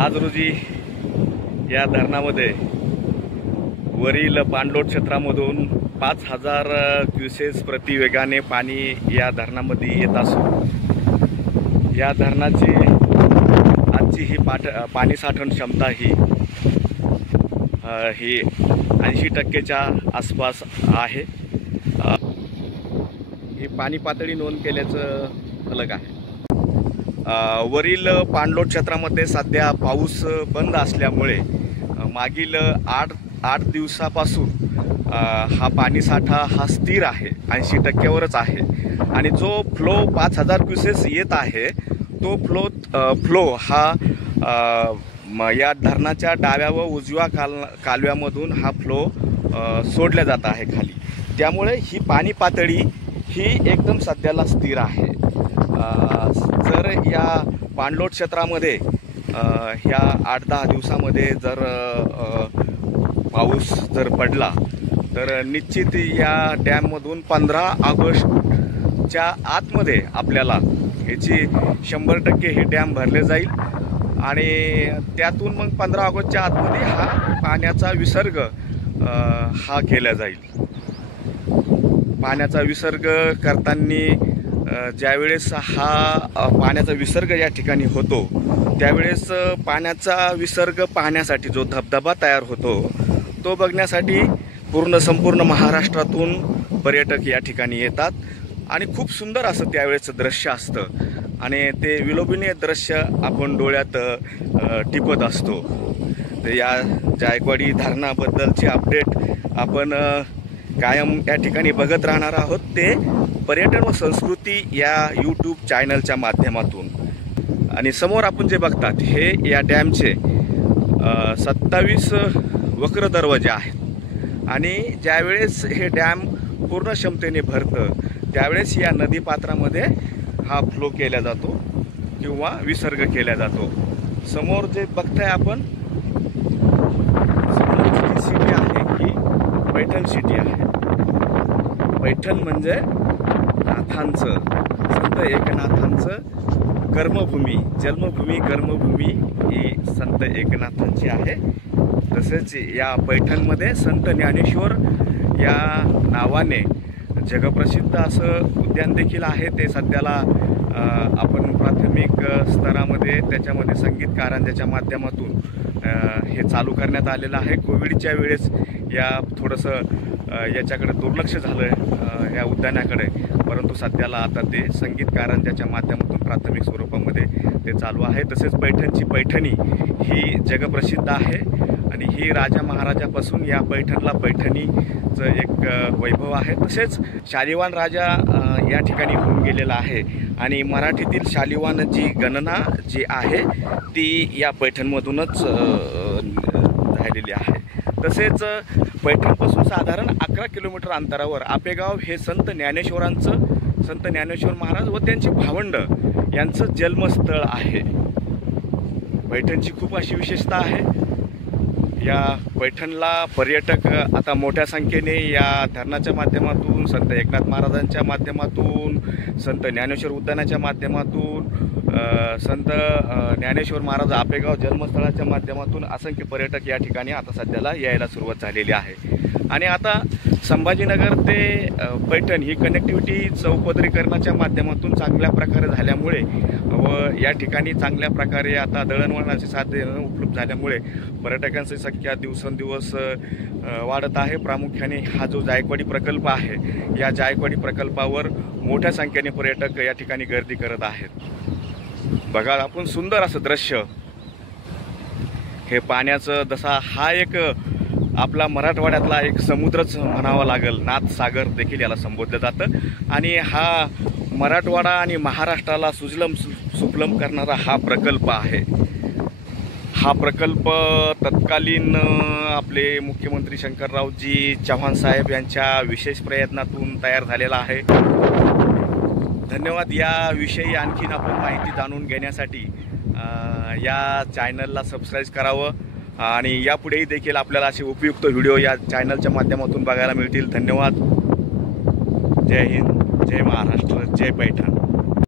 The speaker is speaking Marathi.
आज रोजी या धरणामध्ये वरील पाणलोट क्षेत्रामधून 5000 क्युसेस प्रति वेगाने पाणी या धरणामध्ये येत असून या धरणाची आजची ही पाणी साठवण क्षमता ही 80%च्या आसपास आहे। ही पाणी पातळी नोंद केल्याचं फलक आहे। वरील पाणलोट क्षेत्रामध्ये सध्या पाऊस बंद असल्यामुळे मागील 8 दिवसापासून हा पाणीसाठा हा स्थिर आहे, 80%वरच आहे। आणि जो फ्लो 5000 क्युसेस येत आहे तो फ्लो हा या धरणाच्या डाव्या व उजव्या कालव्यामधून हा फ्लो सोडला जात आहे खाली। त्यामुळे ही पाणी पातळी ही एकदम सध्याला स्थिर आहे। जर या पाणलोट क्षेत्रामध्ये ह्या 8-10 दिवसामध्ये जर पाऊस जर पडला तर निश्चित या डॅममधून 15 ऑगस्टच्या आतमध्ये आपल्याला ह्याची 100% हे डॅम भरले जाईल आणि त्यातून मग 15 ऑगस्टच्या आतमध्ये हा पाण्याचा विसर्ग हा केला जाईल। पाण्याचा विसर्ग करताना ज्यावेळेस हा पाण्याचा विसर्ग या ठिकाणी होतो त्यावेळेस पाण्याचा विसर्ग पाहण्यासाठी जो धबधबा तयार होतो तो बघण्यासाठी संपूर्ण महाराष्ट्रातून पर्यटक या ठिकाणी येतात आणि खूप सुंदर असं त्यावेळेचं दृश्य असतं आणि ते विलोभनीय दृश्य आपण डोळ्यात टिपत असतो। तर या जायकवाडी धरणाबद्दलची अपडेट आपण कायम या ठिकाणी बघत राहणार आहोत, ते पर्यटन व संस्कृती या यूट्यूब चॅनलच्या माध्यमातून। आणि समोर आपण जे बघतात हे या डॅमचे 27 वक्र दरवाजे आहेत आणि ज्यावेळेस हे डॅम पूर्ण क्षमतेने भरतं त्यावेळेस या नदीपात्रामध्ये हा फ्लो केला जातो किंवा विसर्ग केला जातो। समोर जे बघताय आपण समोरची सिटी आहे ही पैठण सिटी आहे। पैठण म्हणजे नाथांचं, संत एकनाथांचं कर्मभूमी, जन्मभूमी कर्मभूमी ही संत एकनाथांची आहे। तसेच या पैठणमध्ये संत ज्ञानेश्वर या नावाने जगप्रसिद्ध असं उद्यान देखील आहे। ते सध्याला आपण प्राथमिक स्तरामध्ये त्याच्यामध्ये संगीत कारंज्याच्या माध्यमातून हे चालू करण्यात आलेलं आहे। कोविडच्या वेळेस या थोडंसं याच्याकडे दुर्लक्ष झालं या उद्यानाकडे, परंतु सध्याला आता ते संगीत कारंज्याच्या माध्यमातून प्राथमिक स्वरूपामध्ये ते चालू आहे। तसेच पैठणची पैठणी ही जगप्रसिद्ध आहे आणि ही राजा महाराजापासून या पैठणला पैठणीचं एक वैभव आहे। तसेच शालिवान राजा या ठिकाणी होऊन गेलेला आहे आणि मराठीतील शालिवानाची गणना जी आहे ती या पैठणमधूनच झालेली आहे। तसेच पैठणपासून साधारण 11 किलोमीटर अंतरावर आपेगाव हे संत ज्ञानेश्वर महाराज व त्यांची भावंड यांचं जन्मस्थळ आहे। पैठणची खूप अशी विशेषता आहे। या पैठणला पर्यटक आता मोठ्या संख्येने या धरणाच्या माध्यमातून, संत एकनाथ महाराजांच्या माध्यमातून, संत ज्ञानेश्वर उद्यानाच्या माध्यमातून, संत ज्ञानेश्वर महाराज आपेगाव जन्मस्थळाच्या माध्यमातून असंख्य पर्यटक या ठिकाणी आता सध्याला यायला सुरुवात झालेली आहे। आणि आता संभाजीनगर ते पैठण ही कनेक्टिव्हिटी चौपदरीकरणाच्या माध्यमातून चांगल्या प्रकारे झाल्यामुळे व या ठिकाणी चांगल्या प्रकारे आता दळणवळणाचे साधन उपलब्ध झाल्यामुळे पर्यटकांची संख्या दिवसेंदिवस वाढत आहे। प्रामुख्याने हा जो जायकवाडी प्रकल्प आहे या जायकवाडी प्रकल्पावर मोठ्या संख्येने पर्यटक या ठिकाणी गर्दी करत आहेत। बघा आपण सुंदर असं दृश्य हे पाण्याचं, जसा हा एक आपला मराठवाड्यातला एक समुद्रच म्हणावा लागेल, नाथसागर देखील याला संबोधलं जातं। आणि हा मराठवाडा आणि महाराष्ट्राला सुजलम सुफलम करणारा हा प्रकल्प आहे। हा प्रकल्प तत्कालीन आपले मुख्यमंत्री शंकररावजी चव्हाण साहेब यांच्या विशेष प्रयत्नातून तयार झालेला आहे। धन्यवाद। याविषयी आणखीन आपण माहिती जाणून घेण्यासाठी या चॅनलला सबस्क्राईब करावं आणि यापुढेही देखील आपल्याला असे उपयुक्त व्हिडिओ या चॅनलच्या माध्यमातून बघायला मिळतील। धन्यवाद। जय हिंद, जय महाराष्ट्र, जय पैठण।